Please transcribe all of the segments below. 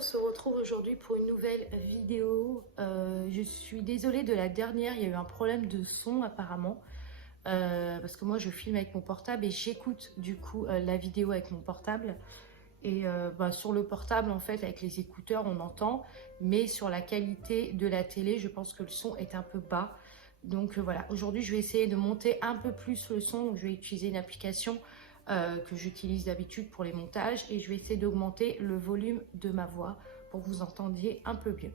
On se retrouve aujourd'hui pour une nouvelle vidéo. Je suis désolée de la dernière, il y a eu un problème de son apparemment. Parce que moi je filme avec mon portable et j'écoute du coup la vidéo avec mon portable. Et sur le portable en fait avec les écouteurs on entend, mais sur la qualité de la télé je pense que le son est un peu bas. Donc voilà, aujourd'hui je vais essayer de monter un peu plus le son. Donc, je vais utiliser une application que j'utilise d'habitude pour les montages et je vais essayer d'augmenter le volume de ma voix pour que vous entendiez un peu mieux.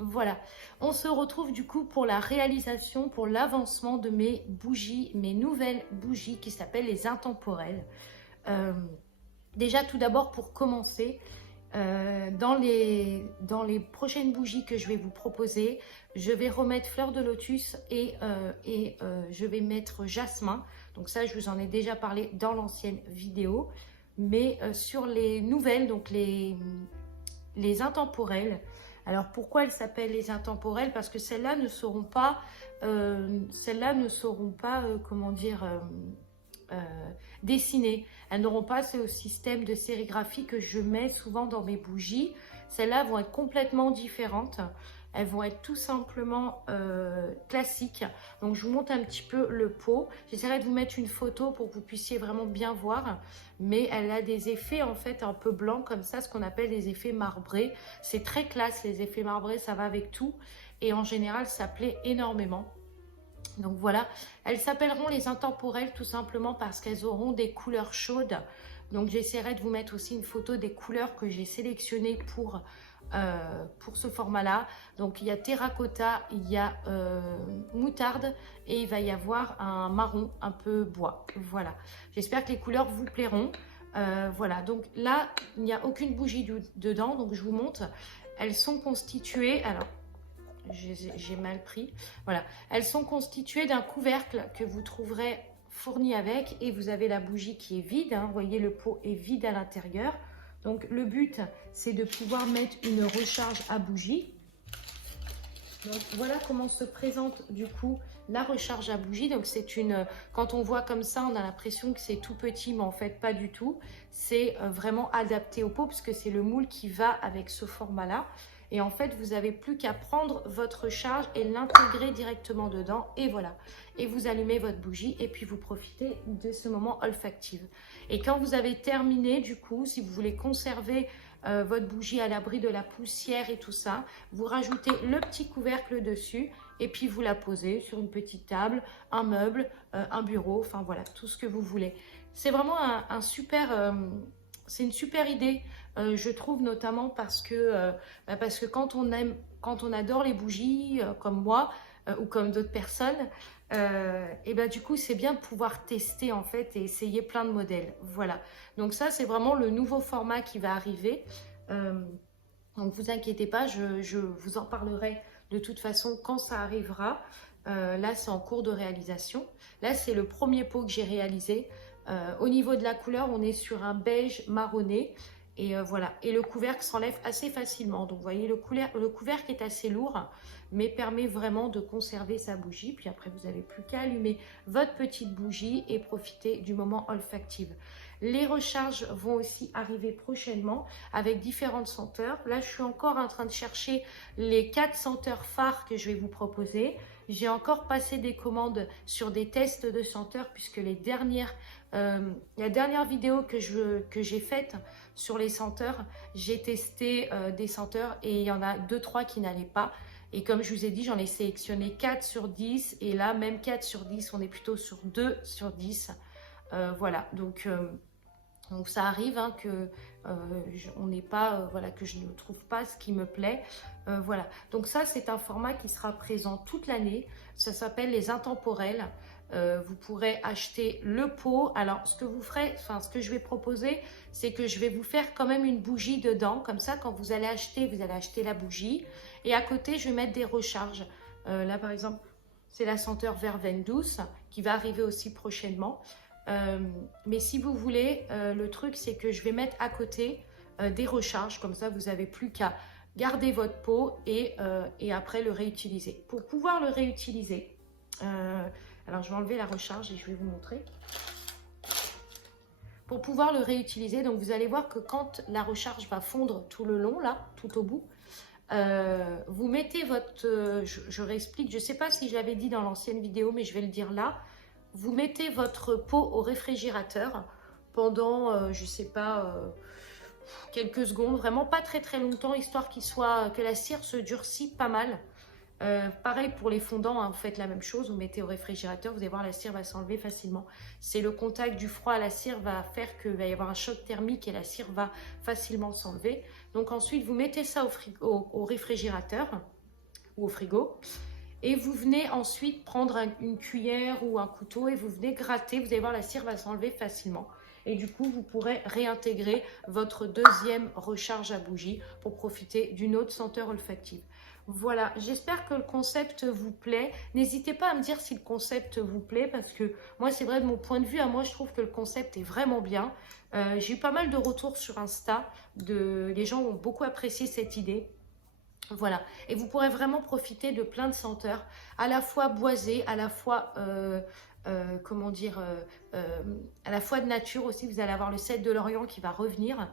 Voilà, on se retrouve du coup pour la réalisation, pour l'avancement de mes bougies, mes nouvelles bougies qui s'appellent les intemporelles. Déjà tout d'abord pour commencer, dans les prochaines bougies que je vais vous proposer, je vais remettre fleur de lotus et je vais mettre jasmin. Donc ça, je vous en ai déjà parlé dans l'ancienne vidéo. Mais sur les nouvelles, donc les intemporelles. Alors pourquoi elles s'appellent les intemporelles? Parce que celles-là ne seront pas, comment dire, dessinées. Elles n'auront pas ce système de sérigraphie que je mets souvent dans mes bougies. Celles-là vont être complètement différentes. Elles vont être tout simplement classiques. Donc je vous montre un petit peu le pot. J'essaierai de vous mettre une photo pour que vous puissiez vraiment bien voir. Mais elle a des effets en fait un peu blancs comme ça, ce qu'on appelle des effets marbrés. C'est très classe les effets marbrés, ça va avec tout. Et en général ça plaît énormément. Donc voilà, elles s'appelleront les intemporelles tout simplement parce qu'elles auront des couleurs chaudes. Donc j'essaierai de vous mettre aussi une photo des couleurs que j'ai sélectionnées pour ce format-là. Donc il y a terracotta, il y a moutarde et il va y avoir un marron un peu bois. Voilà, j'espère que les couleurs vous plairont. Voilà, donc là, il n'y a aucune bougie dedans, donc je vous montre. Elles sont constituées, alors j'ai mal pris, voilà, elles sont constituées d'un couvercle que vous trouverez fourni avec et vous avez la bougie qui est vide, hein. Vous voyez, le pot est vide à l'intérieur. Donc le but c'est de pouvoir mettre une recharge à bougie. Donc voilà comment se présente du coup la recharge à bougie. Donc c'est une, quand on voit comme ça on a l'impression que c'est tout petit, mais en fait pas du tout. C'est vraiment adapté au pot parce que c'est le moule qui va avec ce format là. Et en fait, vous n'avez plus qu'à prendre votre charge et l'intégrer directement dedans. Et voilà. Et vous allumez votre bougie et puis vous profitez de ce moment olfactif. Et quand vous avez terminé, du coup, si vous voulez conserver votre bougie à l'abri de la poussière et tout ça, vous rajoutez le petit couvercle dessus et puis vous la posez sur une petite table, un meuble, un bureau, enfin voilà, tout ce que vous voulez. C'est vraiment c'est une super idée, je trouve, notamment parce que quand on adore les bougies, comme moi ou comme d'autres personnes, et du coup c'est bien de pouvoir tester en fait et essayer plein de modèles. Voilà, donc ça c'est vraiment le nouveau format qui va arriver. Donc vous inquiétez pas, je vous en parlerai de toute façon quand ça arrivera. Là c'est en cours de réalisation. Là c'est le premier pot que j'ai réalisé. Au niveau de la couleur, on est sur un beige marronné. Et voilà. Et le couvercle s'enlève assez facilement. Donc vous voyez, le couvercle est assez lourd, mais permet vraiment de conserver sa bougie. Puis après, vous n'avez plus qu'à allumer votre petite bougie et profiter du moment olfactif. Les recharges vont aussi arriver prochainement avec différentes senteurs. Là, je suis encore en train de chercher les 4 senteurs phares que je vais vous proposer. J'ai encore passé des commandes sur des tests de senteurs puisque la dernière vidéo que j'ai faite sur les senteurs, j'ai testé des senteurs et il y en a 2-3 qui n'allaient pas. Et comme je vous ai dit, j'en ai sélectionné 4 sur 10 et là, même 4 sur 10, on est plutôt sur 2 sur 10. Voilà, donc ça arrive hein, que que je ne trouve pas ce qui me plaît. Voilà, donc ça c'est un format qui sera présent toute l'année. Ça s'appelle les intemporelles. Vous pourrez acheter le pot. Alors ce que je vais proposer, c'est que je vais vous faire quand même une bougie dedans. Comme ça, quand vous allez acheter la bougie. Et à côté, je vais mettre des recharges. Là par exemple, c'est la senteur verveine douce qui va arriver aussi prochainement. Mais si vous voulez, le truc c'est que je vais mettre à côté des recharges, comme ça vous n'avez plus qu'à garder votre pot et après le réutiliser. Pour pouvoir le réutiliser, alors je vais enlever la recharge et je vais vous montrer. pour pouvoir le réutiliser. Donc vous allez voir que quand la recharge va fondre tout le long, là, tout au bout, vous mettez votre, je réexplique, je ne sais pas si je l'avais dit dans l'ancienne vidéo, mais je vais le dire là. Vous mettez votre pot au réfrigérateur pendant, je ne sais pas, quelques secondes, vraiment pas très très longtemps, histoire que la cire se durcit pas mal. Pareil pour les fondants, hein, vous faites la même chose, vous mettez au réfrigérateur, vous allez voir la cire va s'enlever facilement. C'est le contact du froid à la cire va faire qu'il va y avoir un choc thermique et la cire va facilement s'enlever. Donc ensuite vous mettez ça au réfrigérateur ou au frigo et vous venez ensuite prendre une cuillère ou un couteau et vous venez gratter, vous allez voir la cire va s'enlever facilement. Et du coup, vous pourrez réintégrer votre deuxième recharge à bougie pour profiter d'une autre senteur olfactive. Voilà, j'espère que le concept vous plaît. N'hésitez pas à me dire si le concept vous plaît parce que moi, c'est vrai de mon point de vue, à moi, je trouve que le concept est vraiment bien. J'ai eu pas mal de retours sur Insta. Les gens ont beaucoup apprécié cette idée. Voilà, et vous pourrez vraiment profiter de plein de senteurs, à la fois boisées, à la fois, comment dire, à la fois de nature aussi. Vous allez avoir le cèdre de l'Orient qui va revenir,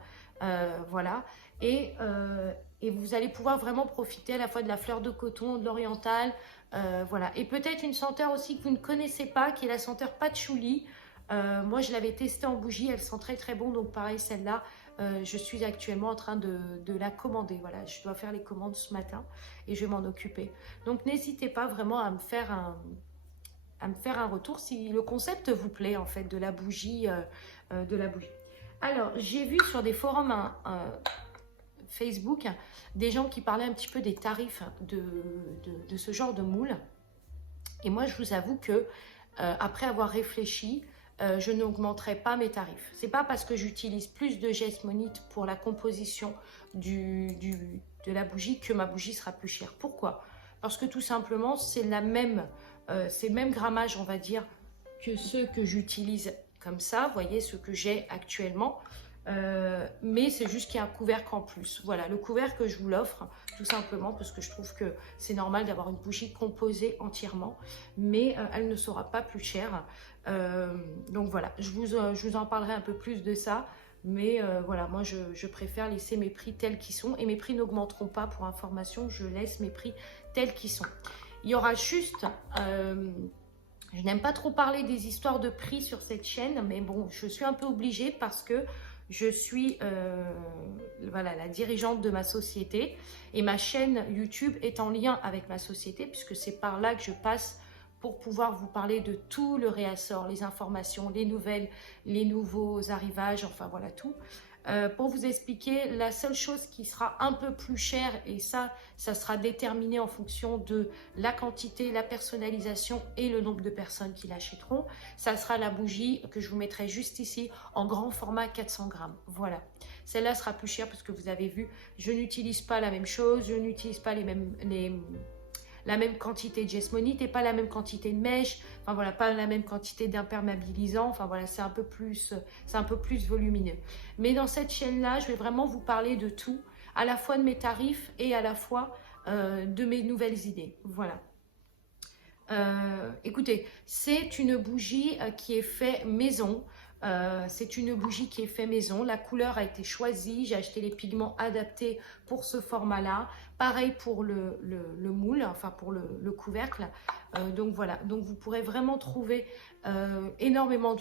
voilà, et vous allez pouvoir vraiment profiter à la fois de la fleur de coton, de l'oriental, voilà. Et peut-être une senteur aussi que vous ne connaissez pas, qui est la senteur patchouli. Moi, je l'avais testée en bougie, elle sent très très bon, donc pareil, celle-là, je suis actuellement en train de la commander. Voilà, je dois faire les commandes ce matin et je vais m'en occuper. Donc, n'hésitez pas vraiment à me faire un retour si le concept vous plaît, en fait, de la bougie. Alors, j'ai vu sur des forums Facebook des gens qui parlaient un petit peu des tarifs de ce genre de moule. Et moi, je vous avoue que après avoir réfléchi, je n'augmenterai pas mes tarifs. C'est pas parce que j'utilise plus de Jesmonite pour la composition de la bougie que ma bougie sera plus chère. Pourquoi? Parce que tout simplement, c'est le même grammage, on va dire, que ceux que j'utilise comme ça. Vous voyez, ceux que j'ai actuellement. Mais c'est juste qu'il y a un couvercle en plus. Voilà, le couvercle que je vous l'offre, tout simplement parce que je trouve que c'est normal d'avoir une bougie composée entièrement, mais elle ne sera pas plus chère. Donc voilà, je vous en parlerai un peu plus de ça, mais voilà, moi je préfère laisser mes prix tels qu'ils sont et mes prix n'augmenteront pas. Pour information, je laisse mes prix tels qu'ils sont. Il y aura juste... je n'aime pas trop parler des histoires de prix sur cette chaîne, mais bon, je suis un peu obligée parce que je suis voilà, la dirigeante de ma société et ma chaîne YouTube est en lien avec ma société puisque c'est par là que je passe pour pouvoir vous parler de tout le réassort, les informations, les nouvelles, les nouveaux arrivages, enfin voilà tout. Pour vous expliquer, la seule chose qui sera un peu plus chère, et ça sera déterminé en fonction de la quantité, la personnalisation et le nombre de personnes qui l'achèteront, ça sera la bougie que je vous mettrai juste ici en grand format 400 grammes. Voilà, celle-là sera plus chère parce que vous avez vu, je n'utilise pas la même chose, je n'utilise pas la même quantité de Jesmonite et pas la même quantité de mèche, enfin voilà, pas la même quantité d'imperméabilisant, enfin voilà, c'est un peu plus volumineux. Mais dans cette chaîne-là, je vais vraiment vous parler de tout, à la fois de mes tarifs et à la fois de mes nouvelles idées, voilà. Écoutez, c'est une bougie qui est faite maison. C'est une bougie qui est faite maison. La couleur a été choisie. J'ai acheté les pigments adaptés pour ce format-là. Pareil pour le moule, enfin pour le couvercle. Donc voilà. Donc vous pourrez vraiment trouver énormément.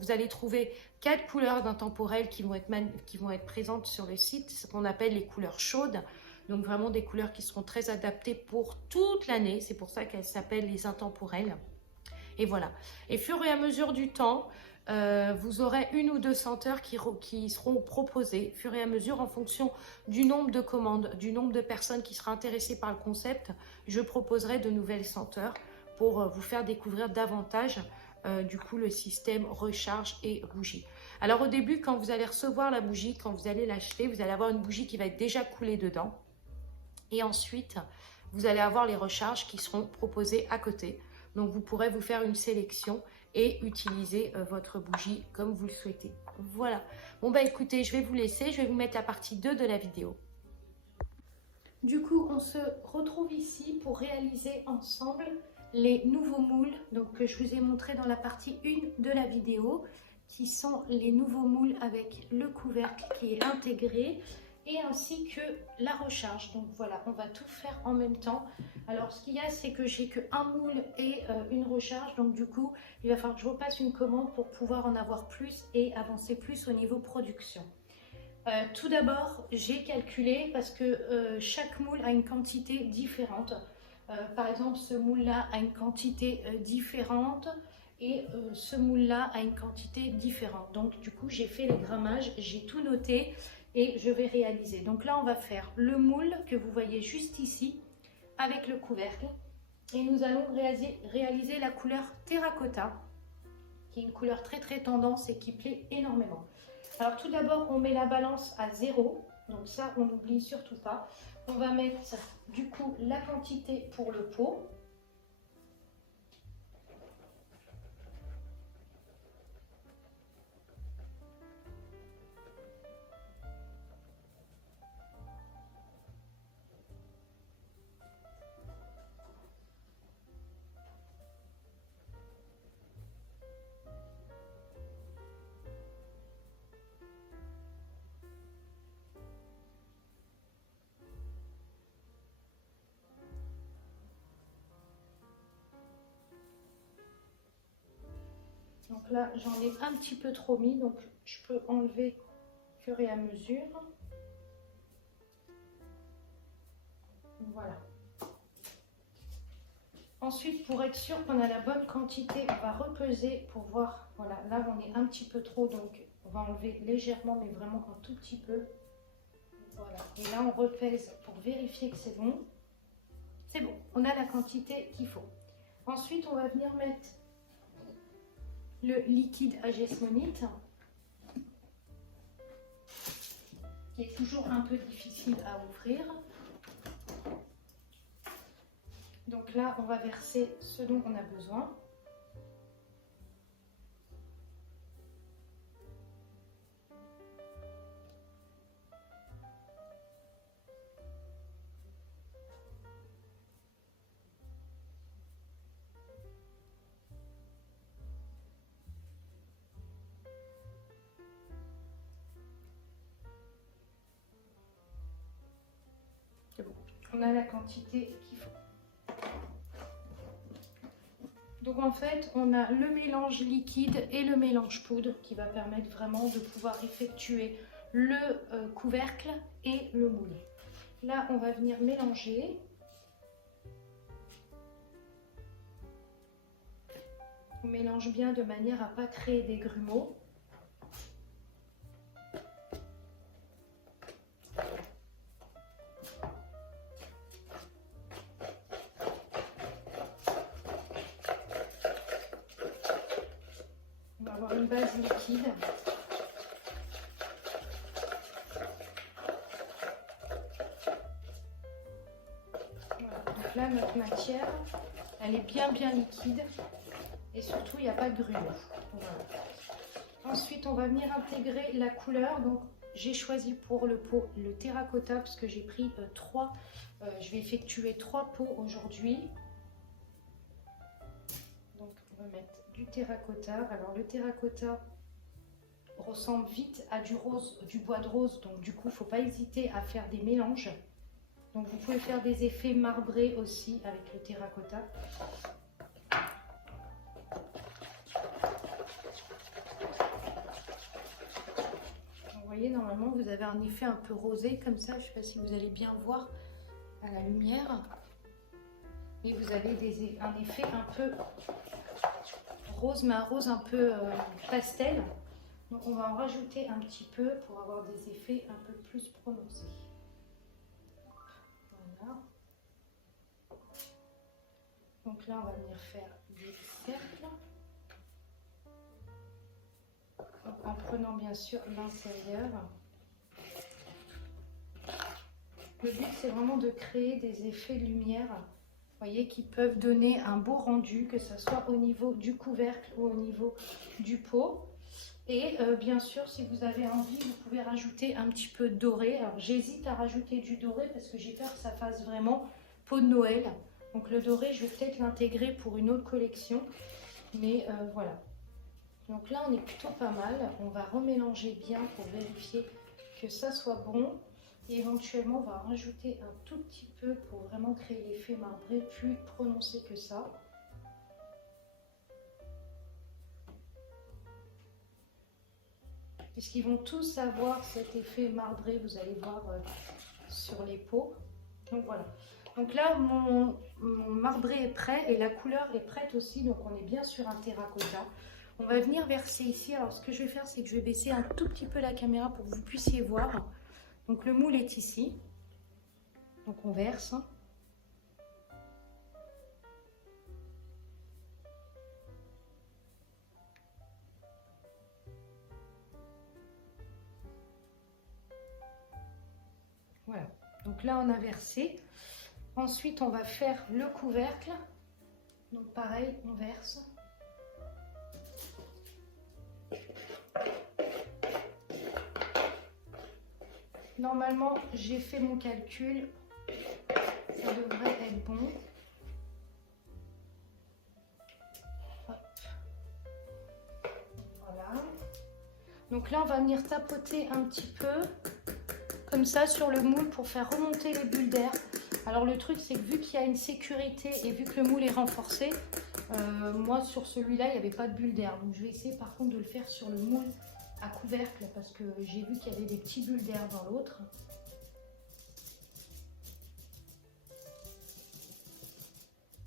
Vous allez trouver 4 couleurs d'intemporel qui vont être présentes sur le site. Ce qu'on appelle les couleurs chaudes. Donc vraiment des couleurs qui seront très adaptées pour toute l'année. C'est pour ça qu'elles s'appellent les intemporelles. Et voilà. Et fur et à mesure du temps, vous aurez une ou deux senteurs qui seront proposées, fur et à mesure, en fonction du nombre de commandes, du nombre de personnes qui seraient intéressées par le concept. Je proposerai de nouvelles senteurs pour vous faire découvrir davantage du coup le système recharge et bougie. Alors au début, quand vous allez recevoir la bougie, quand vous allez l'acheter, vous allez avoir une bougie qui va être déjà coulée dedans. Et ensuite, vous allez avoir les recharges qui seront proposées à côté. Donc, vous pourrez vous faire une sélection et utiliser votre bougie comme vous le souhaitez. Voilà. Bon, bah écoutez, je vais vous laisser. Je vais vous mettre la partie 2 de la vidéo. Du coup, on se retrouve ici pour réaliser ensemble les nouveaux moules donc, que je vous ai montré dans la partie 1 de la vidéo. qui sont les nouveaux moules avec le couvercle qui est intégré et ainsi que la recharge. Donc voilà, on va tout faire en même temps. Alors ce qu'il y a, c'est que j'ai qu'un moule et une recharge, donc du coup il va falloir que je repasse une commande pour pouvoir en avoir plus et avancer plus au niveau production. Tout d'abord, j'ai calculé parce que chaque moule a une quantité différente. Par exemple, ce moule-là a une quantité différente et ce moule-là a une quantité différente. Donc, du coup, j'ai fait les grammages, j'ai tout noté et je vais réaliser. Donc là, on va faire le moule que vous voyez juste ici avec le couvercle. Et nous allons réaliser la couleur terracotta, qui est une couleur très très tendance et qui plaît énormément. Alors tout d'abord, on met la balance à 0, donc ça on n'oublie surtout pas. On va mettre du coup la quantité pour le pot. Donc là, j'en ai un petit peu trop mis, donc je peux enlever au fur et à mesure. Voilà. Ensuite, pour être sûr qu'on a la bonne quantité, on va repeser pour voir. Voilà, là, on est un petit peu trop, donc on va enlever légèrement, mais vraiment un tout petit peu. Voilà. Et là, on repèse pour vérifier que c'est bon. C'est bon, on a la quantité qu'il faut. Ensuite, on va venir mettre le liquide agesmonite, qui est toujours un peu difficile à ouvrir. Donc là, on va verser ce dont on a besoin. C'est bon, on a la quantité qu'il faut. Donc en fait, on a le mélange liquide et le mélange poudre qui va permettre vraiment de pouvoir effectuer le couvercle et le moule. Là, on va venir mélanger. On mélange bien de manière à ne pas créer des grumeaux. On va avoir une base liquide. Voilà. Donc là, notre matière, elle est bien liquide. Et surtout, il n'y a pas de grumeaux. Voilà. Ensuite, on va venir intégrer la couleur. Donc, j'ai choisi pour le pot le terracotta parce que j'ai pris 3. Je vais effectuer 3 pots aujourd'hui. Donc, on va mettre du terracotta. Alors, le terracotta ressemble vite à du rose, du bois de rose. Donc, du coup, il ne faut pas hésiter à faire des mélanges. Donc, vous pouvez faire des effets marbrés aussi avec le terracotta. Vous voyez, normalement, vous avez un effet un peu rosé comme ça. Je ne sais pas si vous allez bien voir à la lumière. Et vous avez un effet un peu rose, mais un rose un peu pastel. Donc, on va en rajouter un petit peu pour avoir des effets un peu plus prononcés. Voilà. Donc là, on va venir faire des cercles. Donc, en prenant bien sûr l'intérieur. Le but, c'est vraiment de créer des effets lumière, vous voyez, qui peuvent donner un beau rendu, que ce soit au niveau du couvercle ou au niveau du pot. Et bien sûr, si vous avez envie, vous pouvez rajouter un petit peu de doré. Alors, j'hésite à rajouter du doré parce que j'ai peur que ça fasse vraiment pot de Noël. Donc, le doré, je vais peut-être l'intégrer pour une autre collection. Mais voilà. Donc là, on est plutôt pas mal. On va remélanger bien pour vérifier que ça soit bon. Et éventuellement, on va rajouter un tout petit peu pour vraiment créer l'effet marbré plus prononcé que ça. Puisqu'ils vont tous avoir cet effet marbré, vous allez voir sur les peaux. Donc voilà. Donc là, mon marbré est prêt et la couleur est prête aussi. Donc on est bien sur un terracotta. On va venir verser ici. Alors ce que je vais faire, c'est que je vais baisser un tout petit peu la caméra pour que vous puissiez voir. Donc le moule est ici. Donc on verse. Voilà. Donc là, on a versé. Ensuite, on va faire le couvercle. Donc pareil, on verse. Normalement, j'ai fait mon calcul. Ça devrait être bon. Hop. Voilà. Donc là, on va venir tapoter un petit peu comme ça sur le moule pour faire remonter les bulles d'air. Alors le truc, c'est que vu qu'il y a une sécurité et vu que le moule est renforcé, moi sur celui-là, il n'y avait pas de bulles d'air. Donc je vais essayer par contre de le faire sur le moule à couvercle parce que j'ai vu qu'il y avait des petits bulles d'air dans l'autre.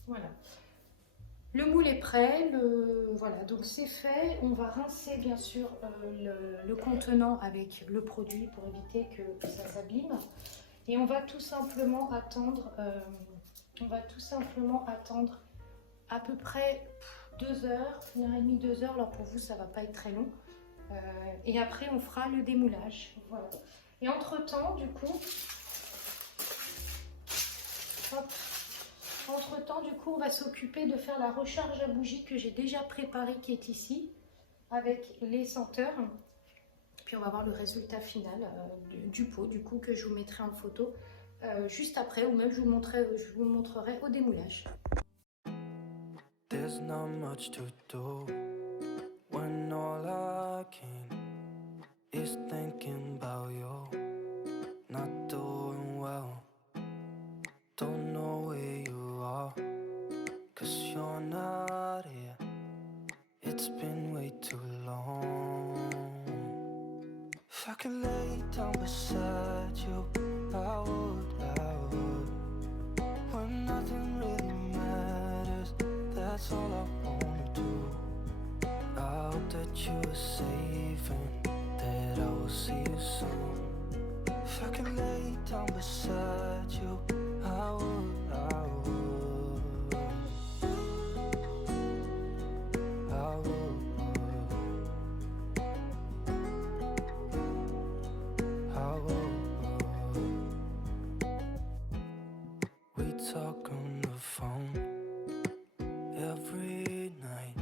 Voilà. Le moule est prêt, voilà, donc c'est fait. On va rincer bien sûr le contenant avec le produit pour éviter que ça s'abîme. Et on va tout simplement attendre, à peu près 2 heures, 1h30, 2 heures. Alors pour vous, ça va pas être très long. Et après, on fera le démoulage. Voilà. Et entre-temps, du coup, hop. Entre-temps, du coup, on va s'occuper de faire la recharge à bougie que j'ai déjà préparée, qui est ici, avec les senteurs. Puis on va voir le résultat final du pot, du coup, que je vous mettrai en photo juste après, ou même je vous montrerai au démoulage. There's not much to do when all I can is thinking about you, not doing well. Don't know where you are, 'cause you're not here. It's been way too long. If I could lay down beside you, I would. When nothing really matters, that's all I wanna do. I hope that you are safe and that I will see you soon. If I could lay down beside you, I would. We talk on the phone every night.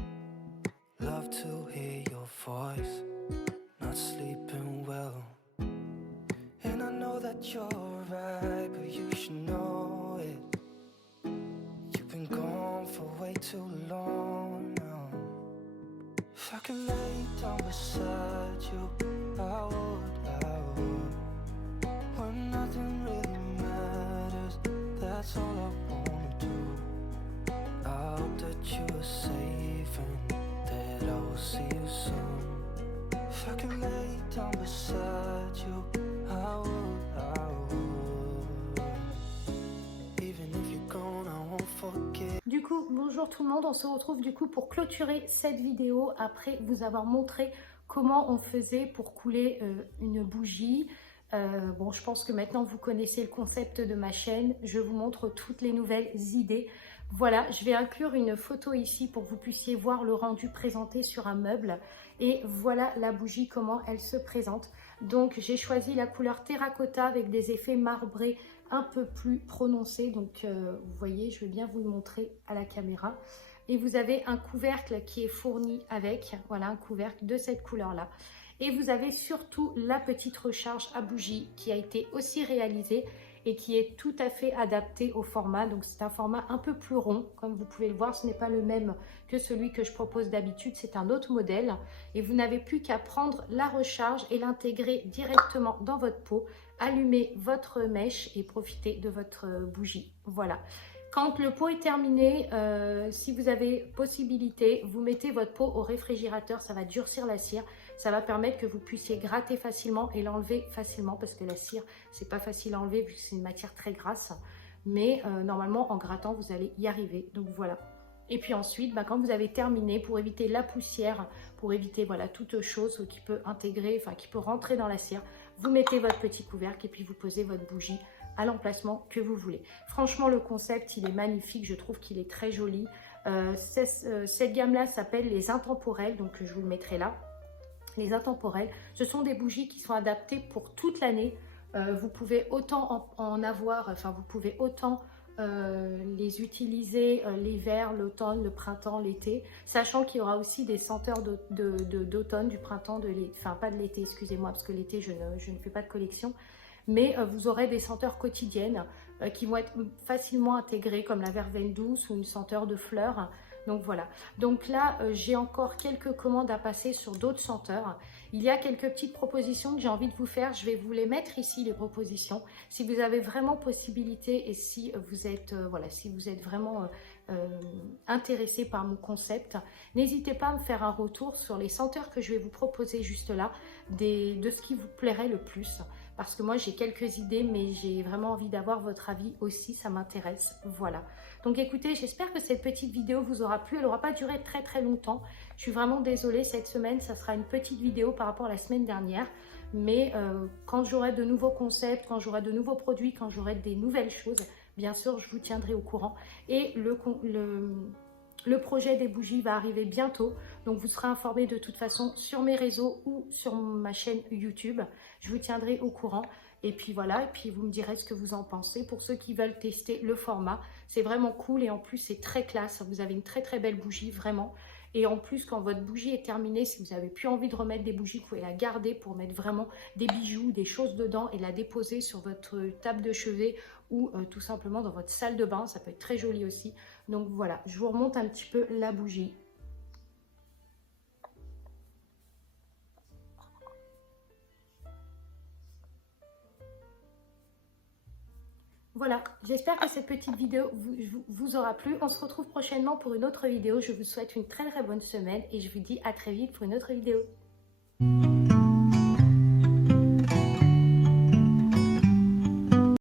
Love to hear your voice. Not sleeping well. And I know that you're right, but you should know it. You've been gone for way too long now. If I could lay down beside you, I would. When nothing really matters, that's all I wanna do. I hope that you are safe and that I will see you soon. If I could lay down beside you, I would. Even if you're gone, I won't forget. Du coup, bonjour tout le monde, on se retrouve du coup pour clôturer cette vidéo après vous avoir montré comment on faisait pour couler une bougie. Bon, je pense que maintenant vous connaissez le concept de ma chaîne. Je vous montre toutes les nouvelles idées. Voilà, je vais inclure une photo ici pour que vous puissiez voir le rendu présenté sur un meuble. Et voilà la bougie, comment elle se présente. Donc, j'ai choisi la couleur terracotta avec des effets marbrés un peu plus prononcés. Donc, vous voyez, je vais bien vous le montrer à la caméra. Et vous avez un couvercle qui est fourni avec, voilà, un couvercle de cette couleur-là. Et vous avez surtout la petite recharge à bougie qui a été aussi réalisée. et qui est tout à fait adapté au format. Donc c'est un format un peu plus rond, comme vous pouvez le voir, ce n'est pas le même que celui que je propose d'habitude, c'est un autre modèle. Et vous n'avez plus qu'à prendre la recharge et l'intégrer directement dans votre pot, allumer votre mèche et profiter de votre bougie. Voilà. Quand le pot est terminé, si vous avez possibilité, vous mettez votre pot au réfrigérateur, ça va durcir la cire, ça va permettre que vous puissiez gratter facilement et l'enlever facilement parce que la cire, c'est pas facile à enlever vu que c'est une matière très grasse. Mais normalement, en grattant, vous allez y arriver. Donc voilà. Et puis ensuite, quand vous avez terminé, pour éviter la poussière, pour éviter voilà, toute chose qui peut intégrer, enfin qui peut rentrer dans la cire, vous mettez votre petit couvercle et puis vous posez votre bougie à l'emplacement que vous voulez. Franchement, le concept, il est magnifique. Je trouve qu'il est très joli. Cette gamme-là s'appelle les intemporelles, donc je vous le mettrai là. Les intemporelles, ce sont des bougies qui sont adaptées pour toute l'année. Vous pouvez autant en avoir, enfin vous pouvez autant les utiliser l'hiver, l'automne, le printemps, l'été, sachant qu'il y aura aussi des senteurs d'automne, du printemps, de l'été, enfin pas de l'été, excusez-moi, parce que l'été je ne fais pas de collection, mais vous aurez des senteurs quotidiennes qui vont être facilement intégrées comme la verveine douce ou une senteur de fleurs. Donc voilà, donc là j'ai encore quelques commandes à passer sur d'autres senteurs. Il y a quelques petites propositions que j'ai envie de vous faire, je vais vous les mettre ici, les propositions. Si vous avez vraiment possibilité et si vous êtes, voilà, si vous êtes vraiment intéressé par mon concept, n'hésitez pas à me faire un retour sur les senteurs que je vais vous proposer juste là, de ce qui vous plairait le plus. Parce que moi, j'ai quelques idées, mais j'ai vraiment envie d'avoir votre avis aussi, ça m'intéresse. Voilà. Donc écoutez, j'espère que cette petite vidéo vous aura plu. Elle n'aura pas duré très très longtemps. Je suis vraiment désolée, cette semaine, ça sera une petite vidéo par rapport à la semaine dernière. Mais quand j'aurai de nouveaux concepts, quand j'aurai de nouveaux produits, quand j'aurai des nouvelles choses, bien sûr, je vous tiendrai au courant. Et le projet des bougies va arriver bientôt, donc vous serez informés de toute façon sur mes réseaux ou sur ma chaîne YouTube. Je vous tiendrai au courant et puis voilà, et puis vous me direz ce que vous en pensez. Pour ceux qui veulent tester le format, c'est vraiment cool et en plus c'est très classe. Vous avez une très très belle bougie, vraiment. Et en plus, quand votre bougie est terminée, si vous n'avez plus envie de remettre des bougies, vous pouvez la garder pour mettre vraiment des bijoux, des choses dedans et la déposer sur votre table de chevet ou tout simplement dans votre salle de bain. Ça peut être très joli aussi. Donc voilà, je vous remonte un petit peu la bougie. Voilà, j'espère que cette petite vidéo vous aura plu. On se retrouve prochainement pour une autre vidéo. Je vous souhaite une très très bonne semaine et je vous dis à très vite pour une autre vidéo.